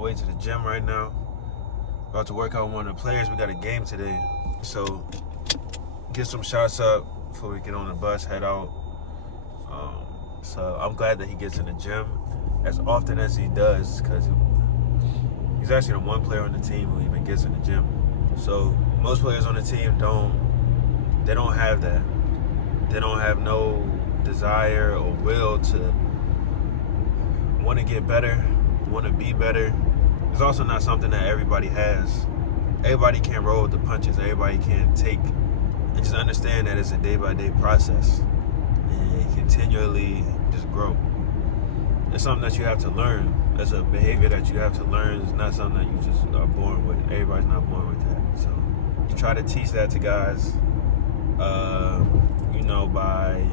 way to the gym right now. About to work out with one of the players. We got a game today. So get some shots up before we get on the bus, head out. So I'm glad that he gets in the gym as often as he does, because he's actually the one player on the team who even gets in the gym. So most players on the team don't have that. They don't have no desire or will to want to get better, want to be better. It's also not something that everybody has. Everybody can't roll with the punches. Everybody can't take and just understand that it's a day-by-day process and continually just grow. It's something that you have to learn. It's a behavior that you have to learn. It's not something that you just are born with. Everybody's not born with that. So you try to teach that to guys, by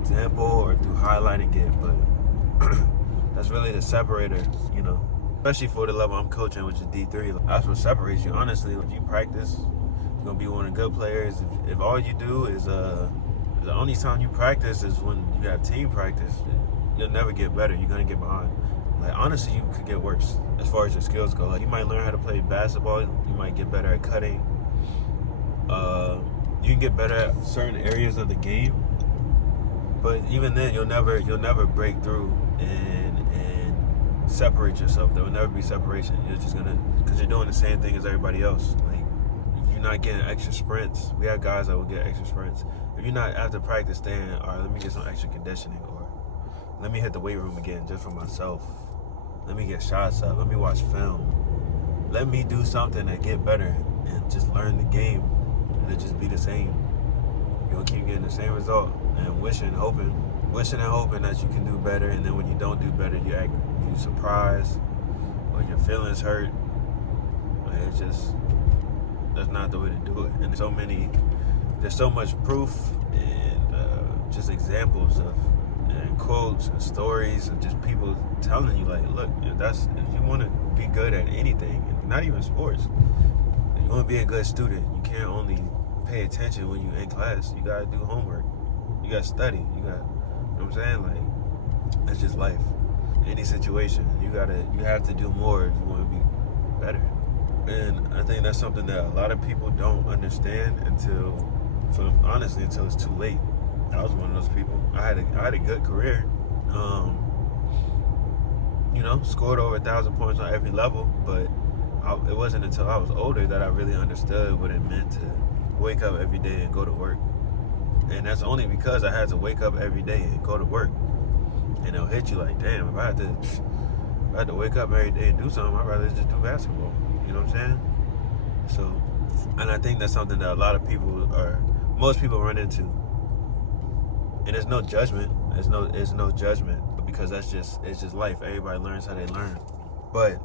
example or through highlighting it. But that's really the separator, especially for the level I'm coaching, which is D3. That's what separates you, honestly. If you practice, you're going to be one of the good players. If all you do is, the only time you practice is when you have team practice, you'll never get better. You're going to get behind. Like, honestly, you could get worse as far as your skills go. Like, you might learn how to play basketball. You might get better at cutting. You can get better at certain areas of the game. But even then, you'll never break through and separate yourself. There will never be separation. You're just because you're doing the same thing as everybody else. Like, if you're not getting extra sprints, we have guys that will get extra sprints. If you're not after practice saying, all right, let me get some extra conditioning, or let me hit the weight room again just for myself. Let me get shots up. Let me watch film. Let me do something to get better and just learn the game. It'll just be the same. You'll keep getting the same result and wishing and hoping that you can do better. And then when you don't do better, you surprised or your feelings hurt. It's just, that's not the way to do it. And there's so much proof and just examples of and quotes and stories of just people telling you, like, look, if you want to be good at anything, not even sports, if you want to be a good student, you can't only pay attention when you're in class. You gotta do homework. You gotta study. You know what I'm saying? Like, that's just life. Any situation, you have to do more if you want to be better. And I think that's something that a lot of people don't understand until it's too late. I was one of those people. I had a good career. Scored over 1,000 points on every level, but it wasn't until I was older that I really understood what it meant to wake up every day and go to work. And that's only because I had to wake up every day and go to work. And it'll hit you like, damn, if I had to wake up every day and do something, I'd rather just do basketball. You know what I'm saying? So, and I think that's something that most people run into. And there's no judgment. There's no judgment, because it's just life. Everybody learns how they learn. But,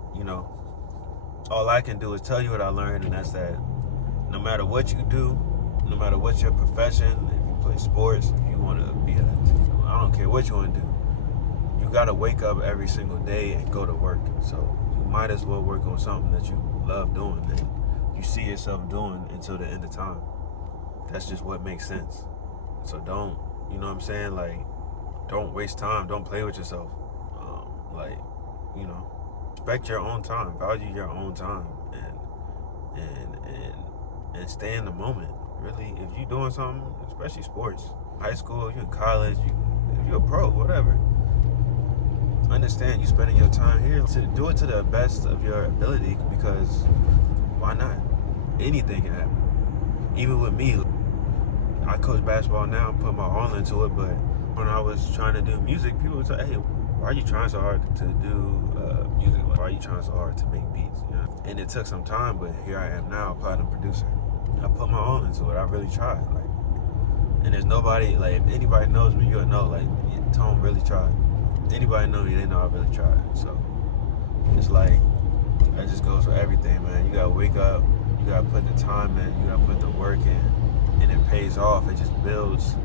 all I can do is tell you what I learned, and that's that no matter what you do, no matter what's your profession, if you play sports, if you want to be I don't care what you want to do, you got to wake up every single day and go to work. So you might as well work on something that you love doing and you see yourself doing until the end of time. That's just what makes sense. So don't, don't waste time. Don't play with yourself. Respect your own time. Value your own time. And stay in the moment. Really, if you're doing something, especially sports, high school, you're in college, if you're a pro, whatever, understand you spending your time here to do it to the best of your ability, because why not? Anything can happen. Even with me, I coach basketball now, I'm putting my all into it, but when I was trying to do music, people would say, hey, why are you trying so hard to do music? Why are you trying so hard to make beats? And it took some time, but here I am now, a platinum producer. I put my all into it. I really tried. And there's nobody, if anybody knows me, you'll know, Tone really tried. Anybody know me, they know I really tried. So it's that just goes for everything, man. You gotta wake up, you gotta put the time in, you gotta put the work in, and it pays off. It just builds.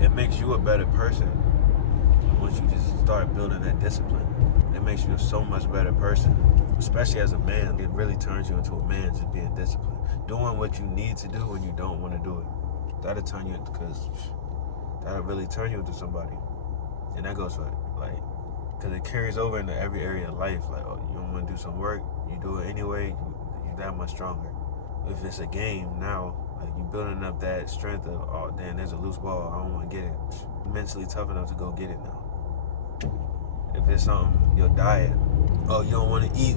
It makes you a better person. Once you just start building that discipline, it makes you a so much better person. Especially as a man, it really turns you into a man, just being disciplined. Doing what you need to do when you don't want to do it. That'll turn you really turn you into somebody. And that goes for because it carries over into every area of life. Like, oh, you want to do some work, you do it anyway, you're that much stronger. If it's a game now, like you building up that strength of, oh damn, there's a loose ball, I don't want to get it. Mentally tough enough to go get it now. If it's something, your diet, oh, you don't want to eat,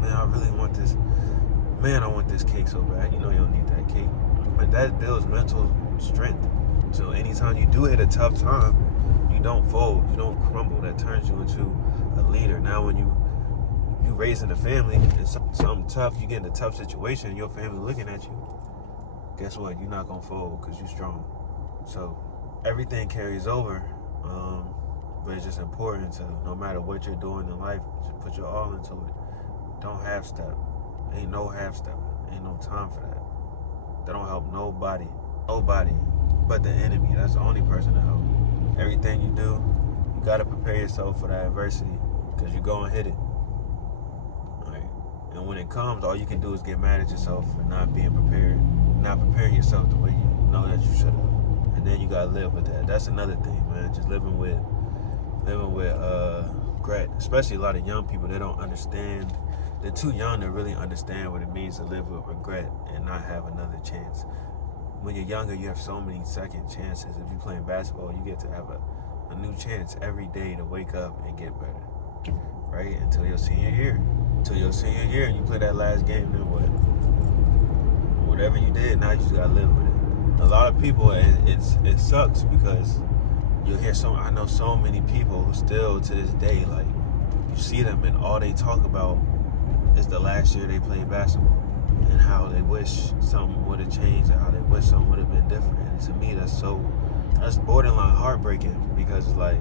man, I really want this, man, I want this cake so bad. You know you don't need that cake. But that builds mental strength. So anytime you do hit a tough time, you don't fold, you don't crumble. That turns you into a leader. Now when you raising a family and something tough, you get in a tough situation, your family looking at you, guess what? You're not gonna fold because you're strong. So everything carries over, but it's just important to, no matter what you're doing in life, just put your all into it. Don't half step. Ain't no half step. Ain't no time for that. That don't help nobody but the enemy. That's the only person to help. Everything you do, you gotta prepare yourself for that adversity, because you're gonna hit it. And when it comes, all you can do is get mad at yourself for not being prepared, not preparing yourself the way you know that you should have. And then you gotta live with that. That's another thing, man. Just living with regret. Especially a lot of young people, they don't understand. They're too young to really understand what it means to live with regret and not have another chance. When you're younger, you have so many second chances. If you're playing basketball, you get to have a new chance every day to wake up and get better, right? Until your senior year. Until your senior year, and you play that last game, then what? Whatever you did, now you just gotta live with it. A lot of people, it sucks because you'll hear I know so many people who still to this day, like, you see them and all they talk about is the last year they played basketball and how they wish something would have changed and how they wish something would have been different. And to me, that's borderline heartbreaking, because it's like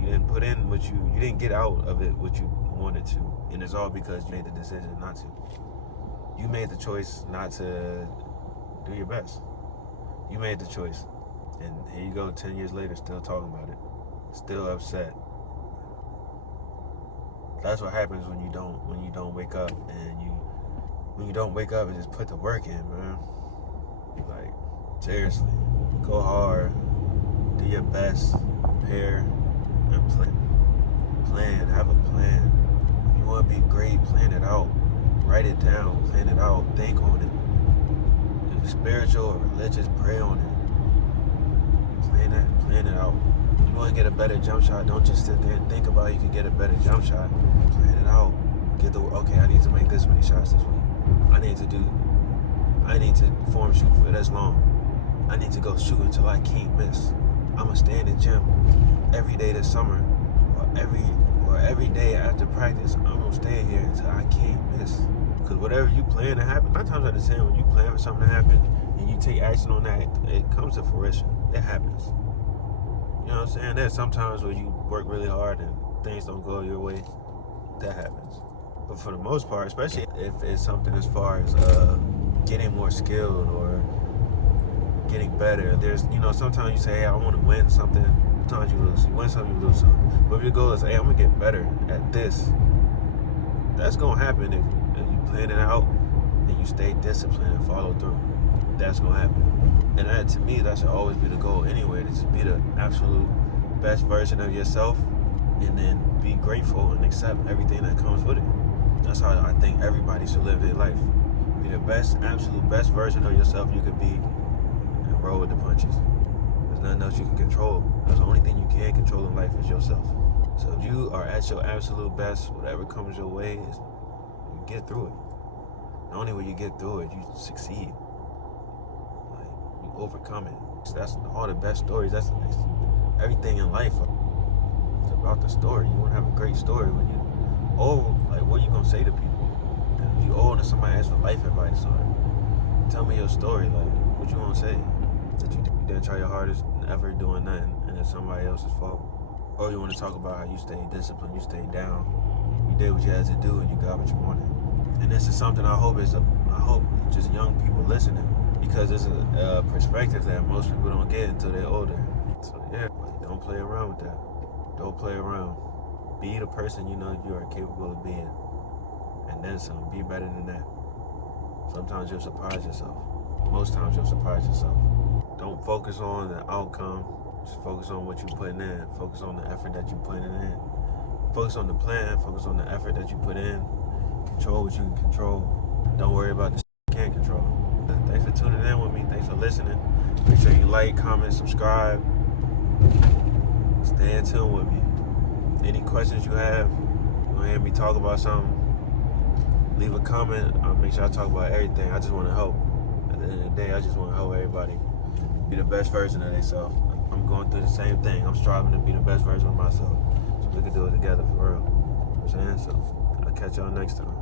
you didn't put in you didn't get out of it what you wanted to. And it's all because you made the decision not to. You made the choice not to do your best. You made the choice. And here you go, 10 years later, still talking about it. Still upset. That's what happens when you don't wake up and just put the work in, man. Like, seriously. Go hard. Do your best. Prepare and plan. Have a plan. You want to be great, plan it out. Write it down, plan it out, think on it. If it's spiritual or religious, pray on it. Plan it out. You want to get a better jump shot, don't just sit there and think about how you can get a better jump shot. Plan it out. Okay, I need to make this many shots this week. I need to form shoot for this long. I need to go shoot until I can't miss. I'm going to stay in the gym every day this summer, or every day after practice. I'm going to stay here until I can't miss. Because whatever you plan to happen, 9 times out of 10, when you plan for something to happen and you take action on that, it comes to fruition. It happens. You know what I'm saying? There's sometimes where you work really hard and things don't go your way. That happens. But for the most part, especially if it's something as far as getting more skilled or getting better, there's, sometimes you say, hey, I want to win something. Sometimes you lose. You win something, you lose something. But if your goal is, hey, I'm going to get better at this, that's going to happen if you plan it out and you stay disciplined and follow through. That's going to happen. And that, to me, that should always be the goal anyway, to just be the absolute best version of yourself and then be grateful and accept everything that comes with it. That's how I think everybody should live their life. Be the best, absolute best version of yourself you could be and roll with the punches. There's nothing else you can control. That's the only thing you can control in life is yourself. So if you are at your absolute best, whatever comes your way, you get through it. The only way you get through it, you succeed. Like, you overcome it. That's all the best stories. That's everything in life. It's about the story. You want to have a great story. When you old, like, what are you going to say to people? If you old and somebody asks for life advice or tell me your story, like, what you want to say? That you didn't try your hardest ever doing nothing and it's somebody else's fault? Or you want to talk about how you stayed disciplined, you stayed down, you did what you had to do and you got what you wanted. And this is something I hope just young people listening, because it's a perspective that most people don't get until they're older. So yeah, don't play around with that. Don't play around. Be the person you know you are capable of being. And then some. Be better than that. Sometimes you'll surprise yourself. Most times you'll surprise yourself. Don't focus on the outcome. Just focus on what you're putting in. Focus on the effort that you're putting in. Focus on the plan. Focus on the effort that you put in. Control what you can control. Don't worry about the you can't control. Thanks for tuning in with me. Thanks for listening. Make sure you like, comment, subscribe. Stay in tune with me. Any questions you have, you want to hear me talk about something, leave a comment. I'll make sure I talk about everything. I just want to help. At the end of the day, I just want to help everybody be the best version of themselves. I'm going through the same thing. I'm striving to be the best version of myself. So we can do it together for real. You know what I'm saying? So I'll catch y'all next time.